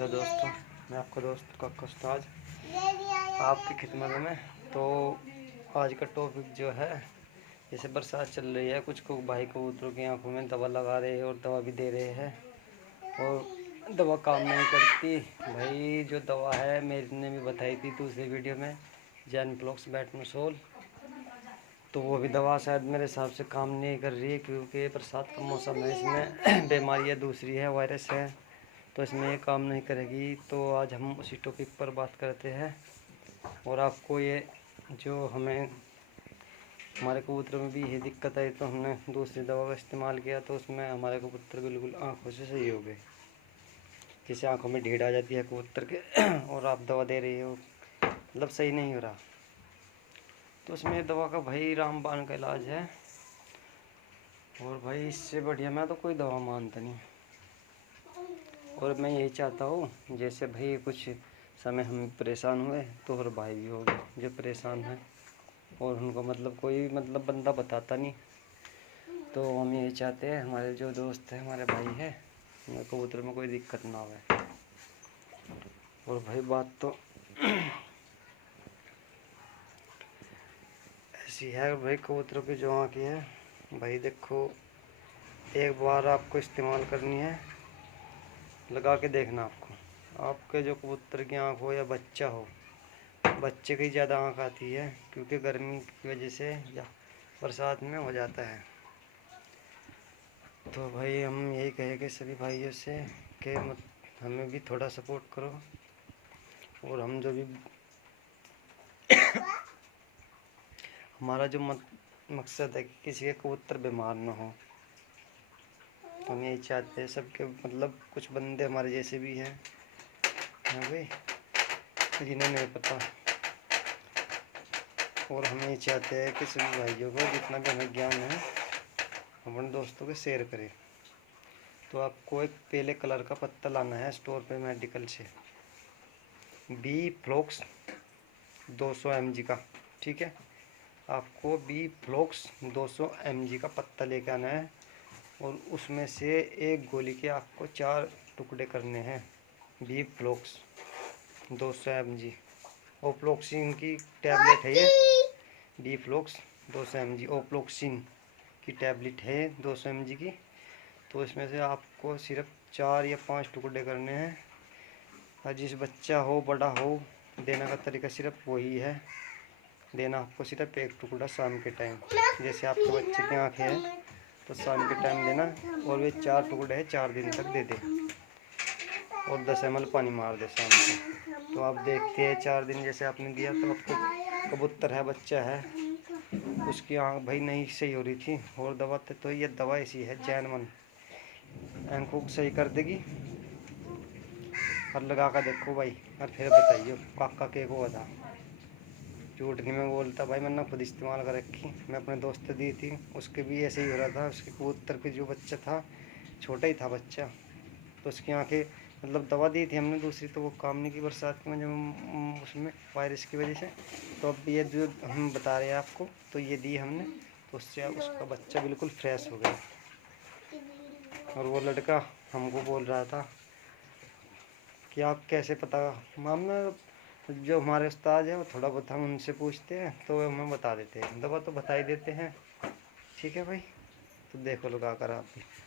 Hello दोस्तों, मैं आपका दोस्त का उस्ताद आपकी खिदमत में। तो आज का टॉपिक जो है, जैसे बरसात चल रही है, कुछ को भाई कबूतरों की आंखों में दवा लगा रहे हैं और दवा भी दे रहे हैं और दवा काम नहीं करती। भाई जो दवा है मैंने भी बताई थी दूसरी वीडियो में, जैनफ्लॉक्स बेटामोल, तो वो भी दवा शायद मेरे हिसाब से काम नहीं कर रही है, क्योंकि बरसात का मौसम है, इसमें बीमारियाँ दूसरी है, वायरस है, तो इसमें ये काम नहीं करेगी। तो आज हम उसी टॉपिक पर बात करते हैं और आपको ये जो हमें हमारे कबूतरों में भी यही दिक्कत आई, तो हमने दूसरी दवा का इस्तेमाल किया, तो उसमें हमारे कबूतर बिल्कुल आँखों से सही हो गए। जैसे आँखों में ढीढ़ आ जाती है कबूतर के और आप दवा दे रही हो, मतलब सही नहीं हो रहा, तो उसमें दवा का भाई रामबाण का इलाज है। और भाई इससे बढ़िया मैं तो कोई दवा मानता नहीं। और मैं यही चाहता हूँ, जैसे भाई कुछ समय हम परेशान हुए तो और भाई भी हो गए जो परेशान हैं, और उनको मतलब कोई मतलब बंदा बताता नहीं, तो हम यही चाहते हैं हमारे जो दोस्त हैं, हमारे भाई हैं, उन्हें कबूतर में कोई दिक्कत ना हो। और भाई बात तो ऐसी है भाई, कबूतरों की जो आँख है भाई, देखो एक बार आपको इस्तेमाल करनी है, लगा के देखना। आपके जो कबूतर की आँख हो या बच्चा हो, बच्चे की ज़्यादा आँख आती है, क्योंकि गर्मी की वजह से या बरसात में हो जाता है। तो भाई हम यही कहेंगे सभी भाइयों से कि हमें भी थोड़ा सपोर्ट करो, और हम जो भी हमारा जो मकसद है कि किसी के कबूतर बीमार ना हो, तो हम यही चाहते हैं सबके, मतलब कुछ बंदे हमारे जैसे भी हैं भाई, जिन्हें नहीं पता, और हम यही चाहते हैं कि सभी भाइयों को जितना भी हमें ज्ञान है अपने दोस्तों के शेयर करें। तो आपको एक पीले कलर का पत्ता लाना है स्टोर पे मेडिकल से, बी फ्लॉक्स 200 mg का, ठीक है। आपको बी फ्लॉक्स 200 mg का पत्ता लेके आना है, और उसमें से एक गोली के आपको 4 टुकड़े करने हैं। बी फ्लॉक्स 200 mg ओप्लोक्सिन की टैबलेट है ये। बी फ्लॉक्स 200 mg ओप्लोक्सिन की टैबलेट है 200 mg की। तो इसमें से आपको सिर्फ 4 या 5 टुकड़े करने हैं, और जिस बच्चा हो बड़ा हो, देने का तरीका सिर्फ वही है, देना आपको सिर्फ एक टुकड़ा शाम के टाइम। जैसे आपके बच्चे की आँखें हैं तो शाम के टाइम देना, और वे 4 टुकड़े हैं 4 दिन तक दे दे, और 10 ml पानी मार दे शाम को। तो आप देखते हैं 4 दिन जैसे आपने दिया, तो आपको कबूतर है, बच्चा है, उसकी आँख भाई नहीं सही हो रही थी, और दवा तो ये दवा ऐसी है जैन-1 आँखों को सही कर देगी। और लगा कर देखो भाई, और फिर बताइए काका के को था, झूठ नहीं मैं बोलता भाई, मैंने खुद इस्तेमाल कर रखी, मैं अपने दोस्त से दी थी, उसके भी ऐसे ही हो रहा था। उसके कबूतर के जो बच्चा था, छोटा ही था बच्चा, तो उसकी आंखें, मतलब दवा दी थी हमने दूसरी, तो वो काम नहीं की बरसात में, जब उसमें वायरस की वजह से। तो अब ये जो हम बता रहे हैं आपको, तो ये दी हमने, तो उससे उसका बच्चा बिल्कुल फ्रेश हो गया। और वो लड़का हमको बोल रहा था कि आप कैसे पता, मामला जो हमारे उस्ताद हैं वो थोड़ा बहुत हम उनसे पूछते हैं तो वो हमें बता देते हैं, दवा तो बता ही देते हैं, ठीक है भाई। तो देखो लगा कर आप भी।